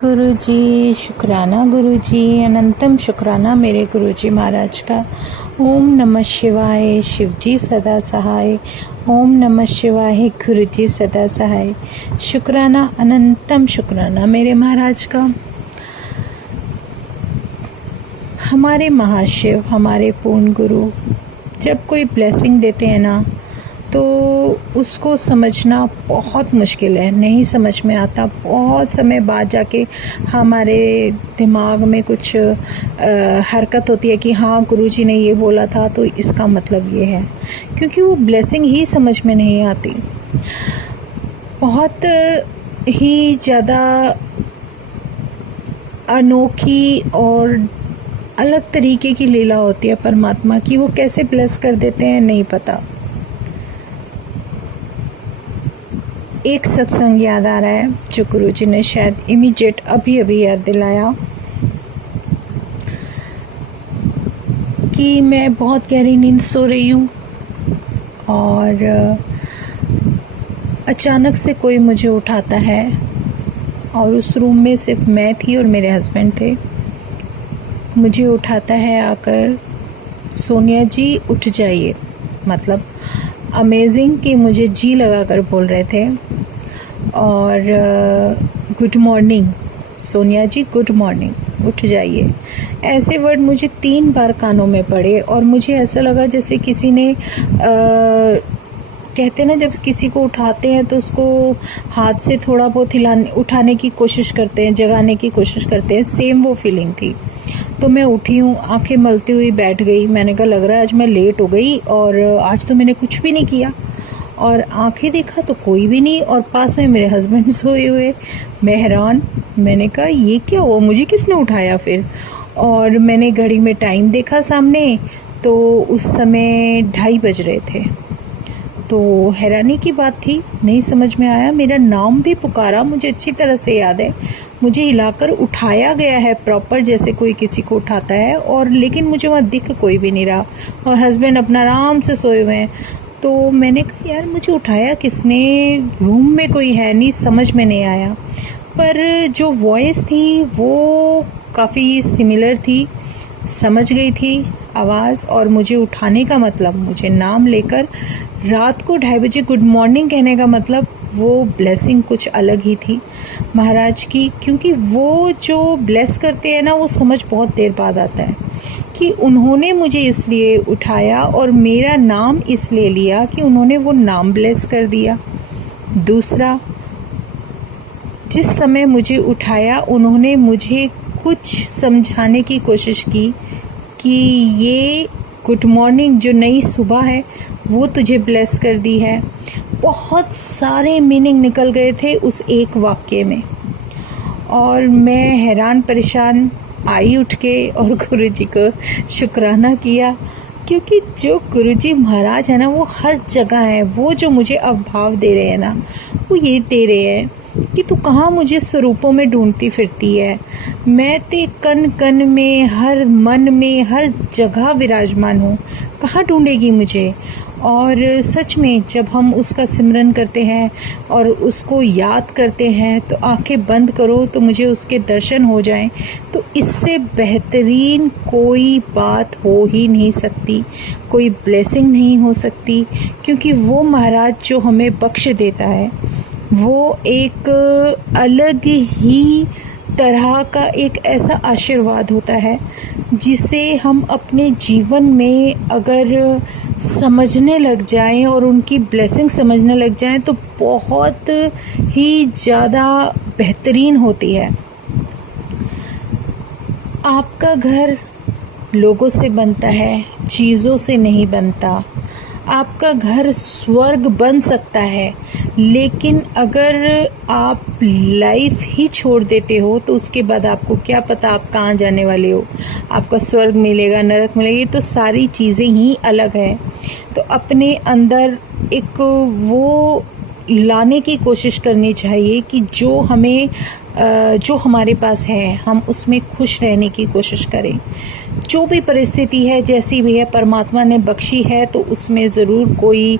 गुरु जी शुक्राना, गुरु जी अनंतम शुक्राना मेरे गुरु जी महाराज का। ओम नमः शिवाय, शिव जी सदा सहाय। ओम नमः शिवाय, गुरु जी सदा सहाय। शुक्राना, अनंतम शुक्राना मेरे महाराज का। हमारे महाशिव, हमारे पूर्ण गुरु जब कोई ब्लेसिंग देते हैं ना, तो उसको समझना बहुत मुश्किल है, नहीं समझ में आता। बहुत समय बाद जाके हमारे दिमाग में कुछ हरकत होती है कि हाँ गुरुजी ने ये बोला था तो इसका मतलब ये है, क्योंकि वो ब्लेसिंग ही समझ में नहीं आती। बहुत ही ज़्यादा अनोखी और अलग तरीके की लीला होती है परमात्मा की। वो कैसे ब्लेस कर देते हैं नहीं पता। एक सत्संग याद आ रहा है जो गुरुजी ने शायद इमीडिएट अभी याद दिलाया कि मैं बहुत गहरी नींद सो रही हूँ और अचानक से कोई मुझे उठाता है और उस रूम में सिर्फ मैं थी और मेरे हस्बैंड थे। मुझे उठाता है आकर, सोनिया जी उठ जाइए। मतलब अमेजिंग कि मुझे जी लगाकर बोल रहे थे और गुड मॉर्निंग सोनिया जी, गुड मॉर्निंग, उठ जाइए। ऐसे वर्ड मुझे 3 बार कानों में पड़े और मुझे ऐसा लगा जैसे किसी ने कहते हैं ना, जब किसी को उठाते हैं तो उसको हाथ से थोड़ा बहुत उठाने की कोशिश करते हैं, जगाने की कोशिश करते हैं। सेम वो फीलिंग थी। तो मैं उठी हूँ, आंखें मलती हुई बैठ गई। मैंने कहा लग रहा है आज मैं लेट हो गई और आज तो मैंने कुछ भी नहीं किया। और आंखें देखा तो कोई भी नहीं और पास में मेरे हस्बैंड सोए हुए। मैं हैरान, मैंने कहा ये क्या हुआ, मुझे किसने उठाया फिर। और मैंने घड़ी में टाइम देखा सामने, तो उस समय 2:30 बज रहे थे। तो हैरानी की बात थी, नहीं समझ में आया। मेरा नाम भी पुकारा, मुझे अच्छी तरह से याद है। मुझे हिलाकर उठाया गया है प्रॉपर, जैसे कोई किसी को उठाता है, और लेकिन मुझे वहाँ दिख कोई भी नहीं रहा और हस्बैंड अपना आराम से सोए हुए हैं। तो मैंने कहा यार मुझे उठाया किसने, रूम में कोई है नहीं, समझ में नहीं आया। पर जो वॉइस थी वो काफ़ी सिमिलर थी, समझ गई थी आवाज़। और मुझे उठाने का मतलब, मुझे नाम लेकर रात को 2:30 बजे गुड मॉर्निंग कहने का मतलब, वो ब्लेसिंग कुछ अलग ही थी महाराज की। क्योंकि वो जो ब्लेस करते हैं ना, वो समझ बहुत देर बाद आता है कि उन्होंने मुझे इसलिए उठाया और मेरा नाम इसलिए लिया कि उन्होंने वो नाम ब्लेस कर दिया। दूसरा, जिस समय मुझे उठाया उन्होंने मुझे कुछ समझाने की कोशिश की कि ये गुड मॉर्निंग जो नई सुबह है वो तुझे ब्लेस कर दी है। बहुत सारे मीनिंग निकल गए थे उस एक वाक्य में और मैं हैरान परेशान आई उठ के और गुरुजी को शुक्राना किया। क्योंकि जो गुरुजी महाराज है ना, वो हर जगह है। वो जो मुझे अवभाव दे रहे हैं ना, वो ये दे रहे हैं कि तू कहाँ मुझे स्वरूपों में ढूंढती फिरती है। मैं ते कण कण में, हर मन में, हर जगह विराजमान हूँ, कहाँ ढूंढेगी मुझे। और सच में जब हम उसका सिमरन करते हैं और उसको याद करते हैं तो आंखें बंद करो तो मुझे उसके दर्शन हो जाएं, तो इससे बेहतरीन कोई बात हो ही नहीं सकती, कोई ब्लेसिंग नहीं हो सकती। क्योंकि वो महाराज जो हमें बख्श देता है वो एक अलग ही तरह का एक ऐसा आशीर्वाद होता है जिसे हम अपने जीवन में अगर समझने लग जाएं और उनकी ब्लेसिंग समझने लग जाएं तो बहुत ही ज़्यादा बेहतरीन होती है। आपका घर लोगों से बनता है, चीज़ों से नहीं बनता। आपका घर स्वर्ग बन सकता है, लेकिन अगर आप लाइफ ही छोड़ देते हो तो उसके बाद आपको क्या पता आप कहाँ जाने वाले हो। आपका स्वर्ग मिलेगा, नरक मिलेगा, ये तो सारी चीज़ें ही अलग है। तो अपने अंदर एक वो लाने की कोशिश करनी चाहिए कि जो हमें जो हमारे पास है हम उसमें खुश रहने की कोशिश करें। जो भी परिस्थिति है, जैसी भी है, परमात्मा ने बख्शी है तो उसमें ज़रूर कोई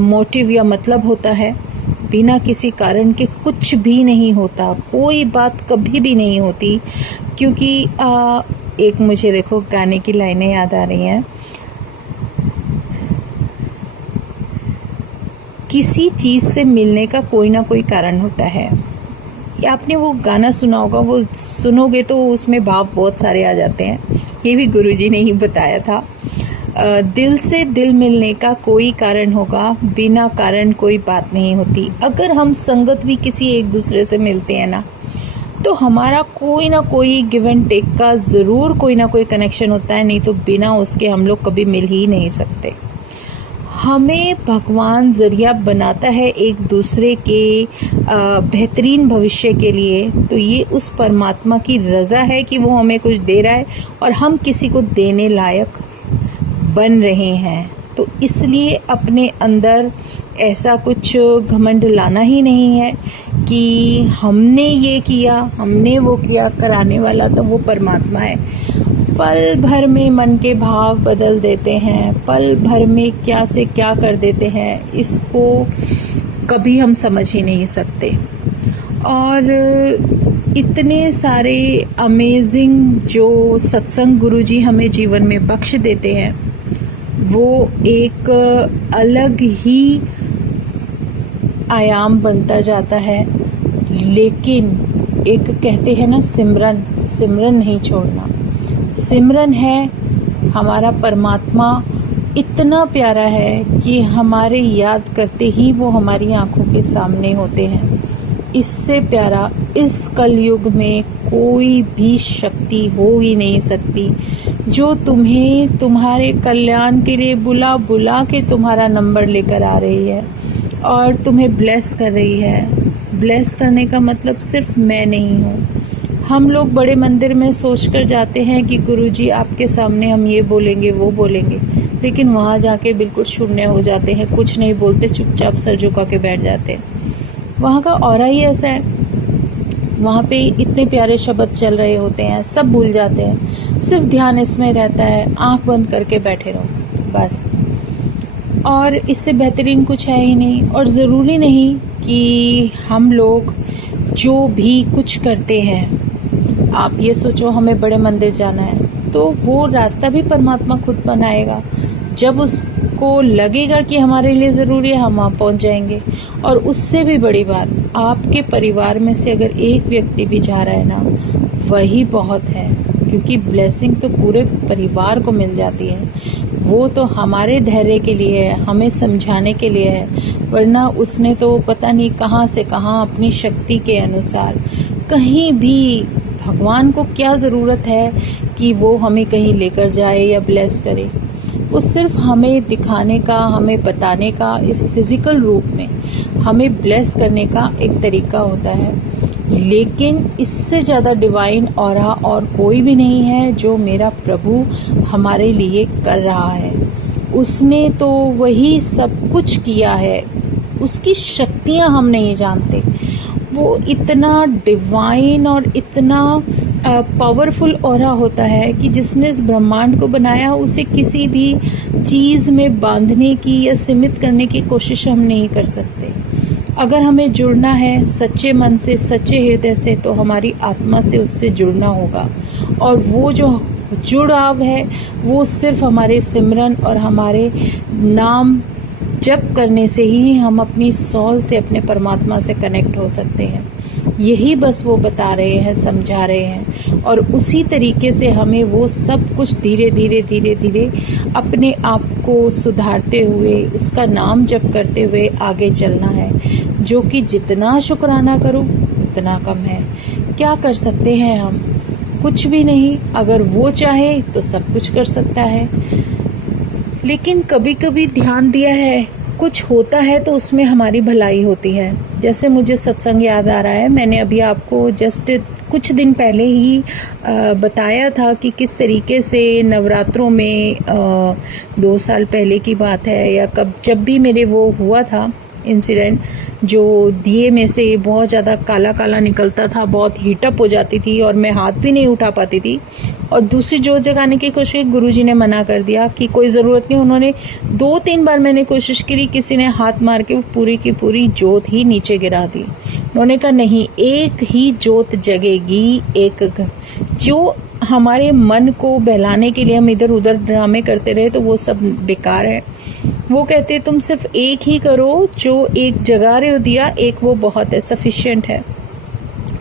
मोटिव या मतलब होता है। बिना किसी कारण के कुछ भी नहीं होता, कोई बात कभी भी नहीं होती। क्योंकि एक मुझे देखो गाने की लाइनें याद आ रही हैं, किसी चीज़ से मिलने का कोई ना कोई कारण होता है। आपने वो गाना सुना होगा, वो सुनोगे तो उसमें भाव बहुत सारे आ जाते हैं। ये भी गुरुजी ने ही बताया था। दिल से दिल मिलने का कोई कारण होगा, बिना कारण कोई बात नहीं होती। अगर हम संगत भी किसी एक दूसरे से मिलते हैं ना, तो हमारा कोई ना कोई गिव एंड टेक का ज़रूर कोई ना कोई कनेक्शन होता है, नहीं तो बिना उसके हम लोग कभी मिल ही नहीं सकते। हमें भगवान ज़रिया बनाता है एक दूसरे के बेहतरीन भविष्य के लिए, तो ये उस परमात्मा की रज़ा है कि वो हमें कुछ दे रहा है और हम किसी को देने लायक बन रहे हैं। तो इसलिए अपने अंदर ऐसा कुछ घमंड लाना ही नहीं है कि हमने ये किया, हमने वो किया। कराने वाला तो वो परमात्मा है। पल भर में मन के भाव बदल देते हैं, पल भर में क्या से क्या कर देते हैं, इसको कभी हम समझ ही नहीं सकते। और इतने सारे अमेजिंग जो सत्संग गुरुजी हमें जीवन में बख्श देते हैं, वो एक अलग ही आयाम बनता जाता है। लेकिन एक कहते हैं ना, सिमरन नहीं छोड़ना। सिमरन है, हमारा परमात्मा इतना प्यारा है कि हमारे याद करते ही वो हमारी आंखों के सामने होते हैं। इससे प्यारा इस कलयुग में कोई भी शक्ति हो ही नहीं सकती, जो तुम्हें तुम्हारे कल्याण के लिए बुला बुला के तुम्हारा नंबर लेकर आ रही है और तुम्हें ब्लेस कर रही है। ब्लेस करने का मतलब सिर्फ मैं नहीं हूँ। हम लोग बड़े मंदिर में सोच कर जाते हैं कि गुरुजी आपके सामने हम ये बोलेंगे वो बोलेंगे, लेकिन वहाँ जाके बिल्कुल शून्य हो जाते हैं, कुछ नहीं बोलते, चुपचाप सर झुका के बैठ जाते हैं। वहाँ का ऑरा ही ऐसा है। वहाँ पे इतने प्यारे शब्द चल रहे होते हैं, सब भूल जाते हैं, सिर्फ ध्यान इसमें रहता है, आंख बंद करके बैठे रहो बस। और इससे बेहतरीन कुछ है ही नहीं। और ज़रूरी नहीं कि हम लोग जो भी कुछ करते हैं, आप ये सोचो हमें बड़े मंदिर जाना है, तो वो रास्ता भी परमात्मा खुद बनाएगा। जब उसको लगेगा कि हमारे लिए ज़रूरी है, हम वहाँ पहुँच जाएंगे। और उससे भी बड़ी बात, आपके परिवार में से अगर एक व्यक्ति भी जा रहा है ना, वही बहुत है, क्योंकि ब्लेसिंग तो पूरे परिवार को मिल जाती है। वो तो हमारे धैर्य के लिए है, हमें समझाने के लिए है, वरना उसने तो पता नहीं कहाँ से कहाँ अपनी शक्ति के अनुसार कहीं भी, भगवान को क्या ज़रूरत है कि वो हमें कहीं लेकर जाए या ब्लेस करे। वो सिर्फ हमें दिखाने का, हमें बताने का, इस फिज़िकल रूप में हमें ब्लेस करने का एक तरीका होता है। लेकिन इससे ज़्यादा डिवाइन ऑरा और कोई भी नहीं है जो मेरा प्रभु हमारे लिए कर रहा है। उसने तो वही सब कुछ किया है, उसकी शक्तियाँ हम नहीं जानते। वो इतना डिवाइन और इतना पावरफुल ऑरा होता है कि जिसने इस ब्रह्मांड को बनाया, उसे किसी भी चीज़ में बांधने की या सीमित करने की कोशिश हम नहीं कर सकते। अगर हमें जुड़ना है सच्चे मन से, सच्चे हृदय से, तो हमारी आत्मा से उससे जुड़ना होगा। और वो जो जुड़ाव है वो सिर्फ हमारे सिमरन और हमारे नाम जप करने से ही हम अपनी सॉल से, अपने परमात्मा से कनेक्ट हो सकते हैं। यही बस वो बता रहे हैं, समझा रहे हैं। और उसी तरीके से हमें वो सब कुछ धीरे धीरे अपने आप को सुधारते हुए, उसका नाम जप करते हुए आगे चलना है, जो कि जितना शुक्राना करो उतना कम है। क्या कर सकते हैं हम? कुछ भी नहीं। अगर वो चाहे तो सब कुछ कर सकता है। लेकिन कभी कभी ध्यान दिया है, कुछ होता है तो उसमें हमारी भलाई होती है। जैसे मुझे सत्संग याद आ रहा है, मैंने अभी आपको जस्ट कुछ दिन पहले ही बताया था कि किस तरीके से नवरात्रों में 2 साल पहले की बात है, या कब जब भी मेरे वो हुआ था इंसिडेंट, जो दिए में से बहुत ज़्यादा काला काला निकलता था, बहुत हीटअप हो जाती थी और मैं हाथ भी नहीं उठा पाती थी। और दूसरी जोत जगाने की कोशिश गुरुजी ने मना कर दिया कि कोई ज़रूरत नहीं। उन्होंने 2-3 बार मैंने कोशिश करी, किसी ने हाथ मार के पूरी की पूरी जोत ही नीचे गिरा दी। उन्होंने कहा नहीं, एक ही जोत जगेगी, एक जो हमारे मन को बहलाने के लिए हम इधर उधर ड्रामे करते रहे तो वो सब बेकार है। वो कहते तुम सिर्फ एक ही करो, जो एक जगा रहे हो दिया, एक वो बहुत है, सफिशिएंट है।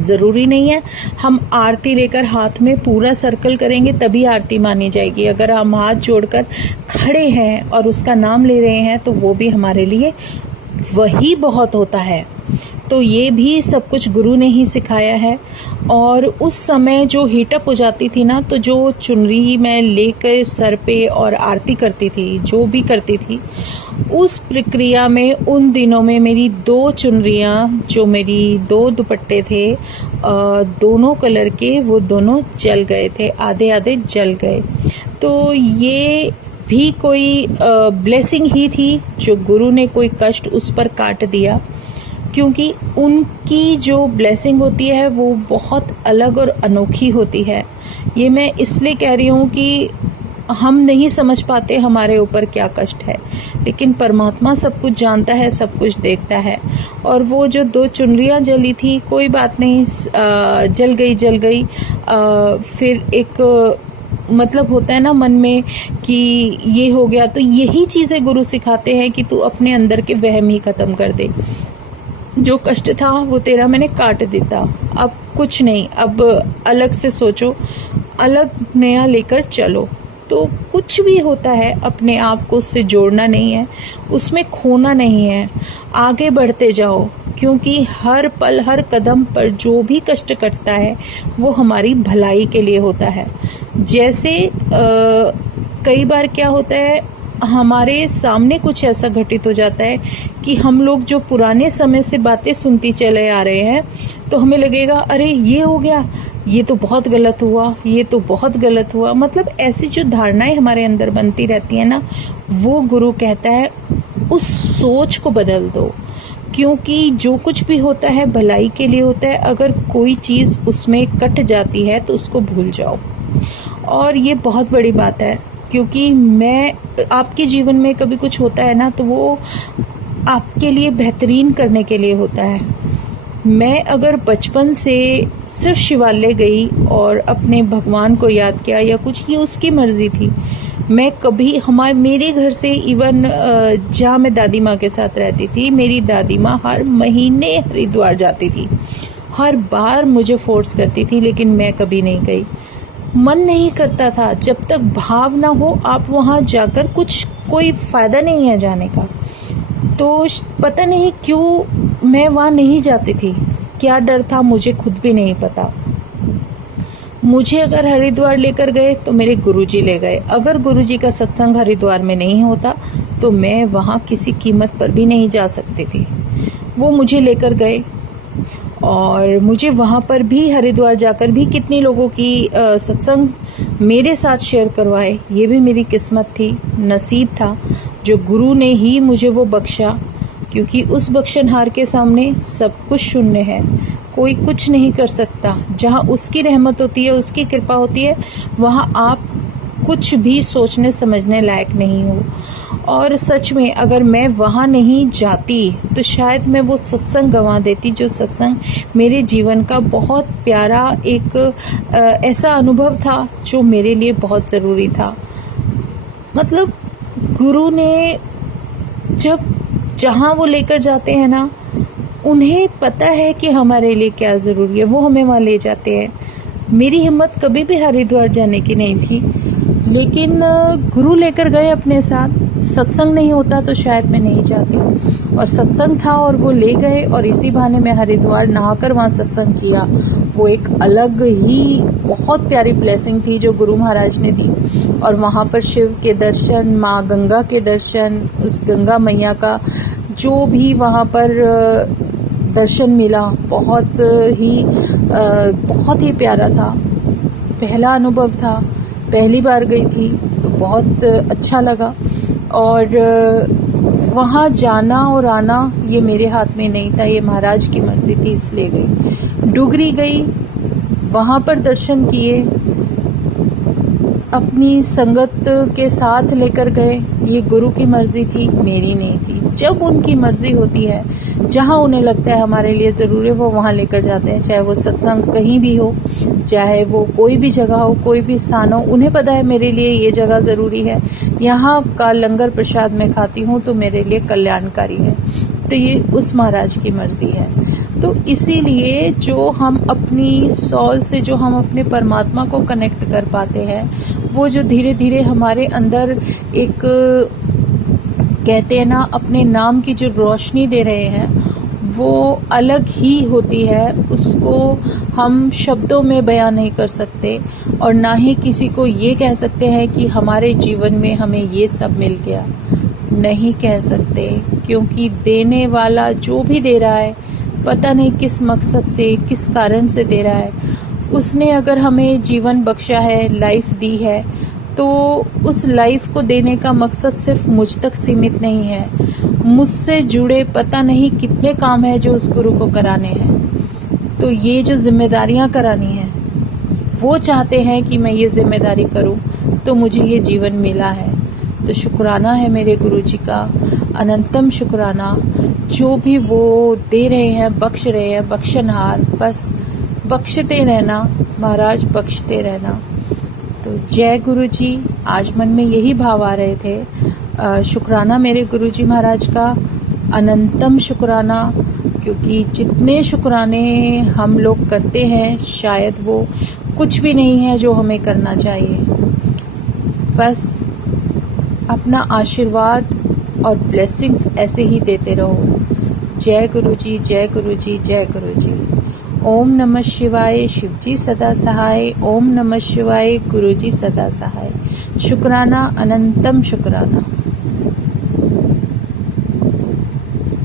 ज़रूरी नहीं है हम आरती लेकर हाथ में पूरा सर्कल करेंगे तभी आरती मानी जाएगी। अगर हम हाथ जोड़कर खड़े हैं और उसका नाम ले रहे हैं तो वो भी हमारे लिए वही बहुत होता है। तो ये भी सब कुछ गुरु ने ही सिखाया है। और उस समय जो हीटअप हो जाती थी ना, तो जो चुनरी मैं लेकर सर पे और आरती करती थी, जो भी करती थी, उस प्रक्रिया में उन दिनों में मेरी 2 चुनरियाँ, जो मेरी 2 दुपट्टे थे दोनों कलर के, वो दोनों जल गए थे, आधे आधे जल गए। तो ये भी कोई ब्लेसिंग ही थी, जो गुरु ने कोई कष्ट उस पर काट दिया, क्योंकि उनकी जो ब्लेसिंग होती है वो बहुत अलग और अनोखी होती है। ये मैं इसलिए कह रही हूँ कि हम नहीं समझ पाते हमारे ऊपर क्या कष्ट है, लेकिन परमात्मा सब कुछ जानता है, सब कुछ देखता है। और वो जो 2 चुनरियाँ जली थी, कोई बात नहीं, जल गई। फिर एक मतलब होता है ना मन में कि ये हो गया। तो यही चीज़ें गुरु सिखाते हैं कि तू अपने अंदर के वहम ही ख़त्म कर दे। जो कष्ट था वो तेरा मैंने काट देता, अब कुछ नहीं, अब अलग से सोचो, अलग नया लेकर चलो। तो कुछ भी होता है अपने आप को उससे जोड़ना नहीं है, उसमें खोना नहीं है, आगे बढ़ते जाओ, क्योंकि हर पल हर कदम पर जो भी कष्ट कटता है वो हमारी भलाई के लिए होता है। जैसे कई बार क्या होता है, हमारे सामने कुछ ऐसा घटित हो जाता है कि हम लोग जो पुराने समय से बातें सुनती चले आ रहे हैं, तो हमें लगेगा अरे ये हो गया, ये तो बहुत गलत हुआ, ये तो बहुत गलत हुआ। मतलब ऐसी जो धारणाएं हमारे अंदर बनती रहती है ना, वो गुरु कहता है उस सोच को बदल दो, क्योंकि जो कुछ भी होता है भलाई के लिए होता है। अगर कोई चीज़ उसमें कट जाती है तो उसको भूल जाओ। और ये बहुत बड़ी बात है, क्योंकि आपके जीवन में कभी कुछ होता है ना, तो वो आपके लिए बेहतरीन करने के लिए होता है। मैं अगर बचपन से सिर्फ शिवालय गई और अपने भगवान को याद किया या कुछ, ये उसकी मर्जी थी। मैं कभी मेरे घर से इवन जहाँ मैं दादी माँ के साथ रहती थी, मेरी दादी माँ हर महीने हरिद्वार जाती थी, हर बार मुझे फोर्स करती थी, लेकिन मैं कभी नहीं गई। मन नहीं करता था। जब तक भाव ना हो आप वहाँ जाकर कोई फ़ायदा नहीं है जाने का। तो पता नहीं क्यों मैं वहाँ नहीं जाती थी, क्या डर था मुझे खुद भी नहीं पता। मुझे अगर हरिद्वार लेकर गए तो मेरे गुरुजी ले गए। अगर गुरुजी का सत्संग हरिद्वार में नहीं होता तो मैं वहाँ किसी कीमत पर भी नहीं जा सकती थी। वो मुझे लेकर गए और मुझे वहाँ पर भी हरिद्वार जाकर भी कितने लोगों की सत्संग मेरे साथ शेयर करवाए। ये भी मेरी किस्मत थी, नसीब था, जो गुरु ने ही मुझे वो बख्शा, क्योंकि उस बख्शनहार के सामने सब कुछ शून्य है, कोई कुछ नहीं कर सकता। जहाँ उसकी रहमत होती है, उसकी कृपा होती है, वहाँ आप कुछ भी सोचने समझने लायक नहीं हो। और सच में अगर मैं वहाँ नहीं जाती तो शायद मैं वो सत्संग गंवा देती, जो सत्संग मेरे जीवन का बहुत प्यारा एक ऐसा अनुभव था जो मेरे लिए बहुत ज़रूरी था। मतलब गुरु ने जहाँ वो लेकर जाते हैं ना, उन्हें पता है कि हमारे लिए क्या ज़रूरी है, वो हमें वहाँ ले जाते हैं। मेरी हिम्मत कभी भी हरिद्वार जाने की नहीं थी, लेकिन गुरु लेकर गए अपने साथ। सत्संग नहीं होता तो शायद मैं नहीं जाती, और सत्संग था और वो ले गए, और इसी बहाने मैं हरिद्वार नहाकर वहाँ सत्संग किया। वो एक अलग ही बहुत प्यारी ब्लेसिंग थी जो गुरु महाराज ने दी। और वहाँ पर शिव के दर्शन, माँ गंगा के दर्शन, उस गंगा मैया का जो भी वहाँ पर दर्शन मिला, बहुत ही प्यारा था। पहला अनुभव था, पहली बार गई थी तो बहुत अच्छा लगा। और वहाँ जाना और आना ये मेरे हाथ में नहीं था, ये महाराज की मर्जी थी, इसलिए गई। डुगरी गई, वहाँ पर दर्शन किए, अपनी संगत के साथ लेकर गए, ये गुरु की मर्जी थी, मेरी नहीं थी। जब उनकी मर्जी होती है, जहाँ उन्हें लगता है हमारे लिए ज़रूरी है, वो वहाँ लेकर जाते हैं। चाहे वो सत्संग कहीं भी हो, चाहे वो कोई भी जगह हो, कोई भी स्थान हो, उन्हें पता है मेरे लिए ये जगह ज़रूरी है, यहाँ का लंगर प्रसाद मैं खाती हूँ तो मेरे लिए कल्याणकारी है। तो ये उस महाराज की मर्जी है। तो इसीलिए जो हम अपनी सॉल से, जो हम अपने परमात्मा को कनेक्ट कर पाते हैं, वो जो धीरे धीरे हमारे अंदर एक, कहते हैं ना, अपने नाम की जो रोशनी दे रहे हैं, वो अलग ही होती है। उसको हम शब्दों में बयान नहीं कर सकते, और ना ही किसी को ये कह सकते हैं कि हमारे जीवन में हमें ये सब मिल गया। नहीं कह सकते, क्योंकि देने वाला जो भी दे रहा है, पता नहीं किस मकसद से, किस कारण से दे रहा है। उसने अगर हमें जीवन बख्शा है, लाइफ दी है, तो उस लाइफ को देने का मकसद सिर्फ मुझ तक सीमित नहीं है। मुझसे जुड़े पता नहीं कितने काम है जो उस गुरु को कराने हैं। तो ये जो जिम्मेदारियां करानी है, वो चाहते हैं कि मैं ये जिम्मेदारी करूं, तो मुझे ये जीवन मिला है। तो शुक्राना है मेरे गुरु जी का, अनंतम शुक्राना। जो भी वो दे रहे हैं, बख्श रहे हैं, बख्शनहार, बस बख्शते रहना महाराज, बख्शते रहना। तो जय गुरु जी। आज मन में यही भाव आ रहे थे। शुक्राना मेरे गुरु जी महाराज का, अनंतम शुक्राना, क्योंकि जितने शुक्राने हम लोग करते हैं, शायद वो कुछ भी नहीं है जो हमें करना चाहिए। बस अपना आशीर्वाद और ब्लेसिंग्स ऐसे ही देते रहो। जय गुरु जी, जय गुरु जी, जय गुरु जी। ओम नमः शिवाय, शिव जी सदा सहाय। ओम नमः शिवाय, गुरु जी सदा सहाय। शुक्राना, अनंतम शुक्राना।